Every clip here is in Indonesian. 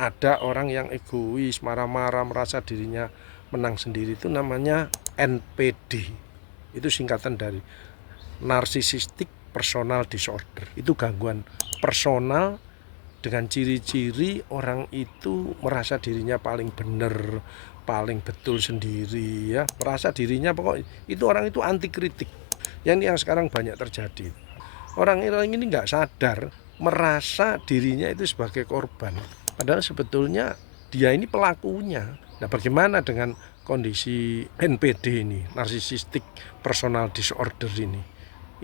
ada orang yang egois, marah-marah, merasa dirinya menang sendiri, itu namanya NPD. Itu singkatan dari Narcissistic Personal Disorder. Itu gangguan personal dengan ciri-ciri orang itu merasa dirinya paling benar, paling betul sendiri, ya, merasa dirinya pokok itu orang itu anti kritik. Yang sekarang banyak terjadi. Orang-orang ini nggak sadar merasa dirinya itu sebagai korban. Padahal sebetulnya dia ini pelakunya. Nah, bagaimana dengan kondisi NPD ini, Narcissistic Personal Disorder ini?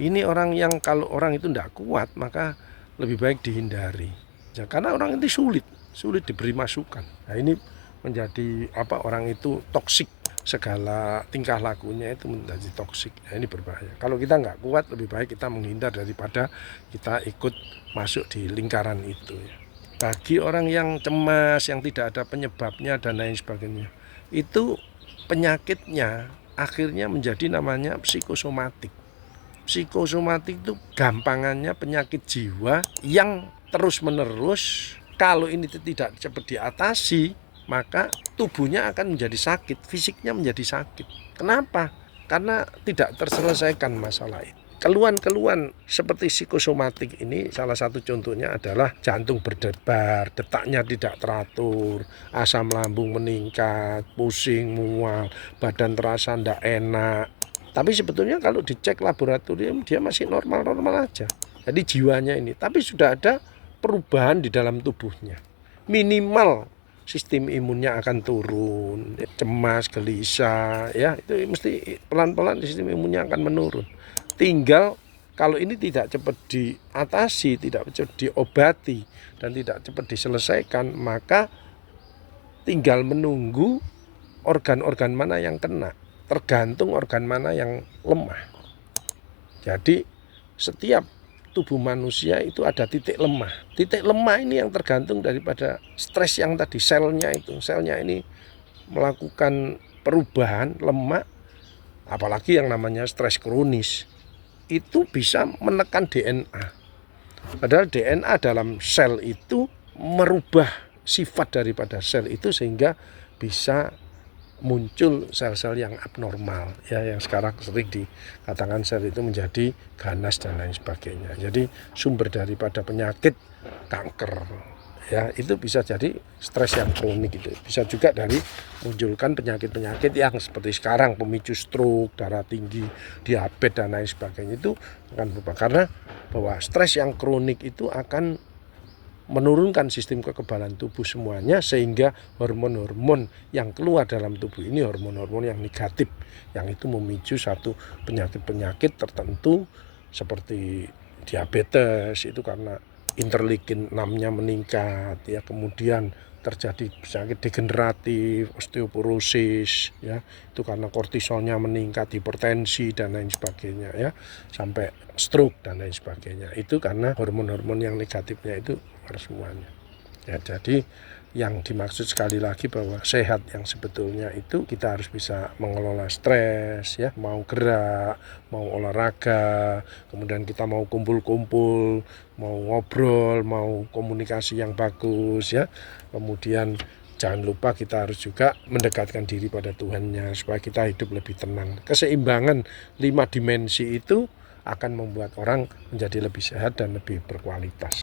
Ini orang yang kalau orang itu tidak kuat maka lebih baik dihindari. Ya, karena orang itu sulit diberi masukan. Nah, ini menjadi orang itu toksik, segala tingkah lakunya itu menjadi toksik. Nah, ini berbahaya. Kalau kita nggak kuat, lebih baik kita menghindar daripada kita ikut masuk di lingkaran itu. Bagi orang yang cemas, yang tidak ada penyebabnya dan lain sebagainya, itu penyakitnya akhirnya menjadi namanya psikosomatik. Psikosomatik itu gampangannya penyakit jiwa yang terus-menerus, kalau ini tidak cepat diatasi, maka tubuhnya akan menjadi sakit, fisiknya menjadi sakit. Kenapa? Karena tidak terselesaikan masalah itu. Keluhan-keluhan seperti psikosomatik ini salah satu contohnya adalah jantung berdebar, detaknya tidak teratur, asam lambung meningkat, pusing, mual, badan terasa tidak enak. Tapi sebetulnya kalau dicek laboratorium dia masih normal-normal aja. Jadi jiwanya ini, tapi sudah ada perubahan di dalam tubuhnya. Minimal sistem imunnya akan turun, cemas, gelisah, ya itu mesti pelan-pelan sistem imunnya akan menurun. Tinggal kalau ini tidak cepat diatasi, tidak cepat diobati dan tidak cepat diselesaikan, maka tinggal menunggu organ-organ mana yang kena, tergantung organ mana yang lemah. Jadi setiap tubuh manusia itu ada titik lemah. Titik lemah ini yang tergantung daripada stres yang tadi, selnya itu. Selnya ini melakukan perubahan lemah, apalagi yang namanya stres kronis. Itu bisa menekan DNA. Padahal DNA dalam sel itu merubah sifat daripada sel itu sehingga bisa muncul sel-sel yang abnormal, ya, yang sekarang sering dikatakan sel itu menjadi ganas dan lain sebagainya. Jadi sumber daripada penyakit kanker, ya, itu bisa jadi stres yang kronik. Itu bisa juga dari munculkan penyakit-penyakit yang seperti sekarang, pemicu stroke, darah tinggi, diabetes dan lain sebagainya. Itu akan berubah karena bahwa stres yang kronik itu akan menurunkan sistem kekebalan tubuh semuanya, sehingga hormon-hormon yang keluar dalam tubuh ini hormon-hormon yang negatif, yang itu memicu satu penyakit-penyakit tertentu seperti diabetes itu karena interleukin 6-nya meningkat, ya, kemudian terjadi penyakit degeneratif, osteoporosis, ya, itu karena kortisolnya meningkat, hipertensi dan lain sebagainya, ya, sampai stroke dan lain sebagainya. Itu karena hormon-hormon yang negatifnya itu semuanya. Ya, jadi yang dimaksud sekali lagi bahwa sehat yang sebetulnya itu kita harus bisa mengelola stres, ya, mau gerak, mau olahraga, kemudian kita mau kumpul-kumpul, mau ngobrol, mau komunikasi yang bagus, ya. Kemudian jangan lupa kita harus juga mendekatkan diri pada Tuhannya supaya kita hidup lebih tenang. Keseimbangan 5 dimensi itu akan membuat orang menjadi lebih sehat dan lebih berkualitas.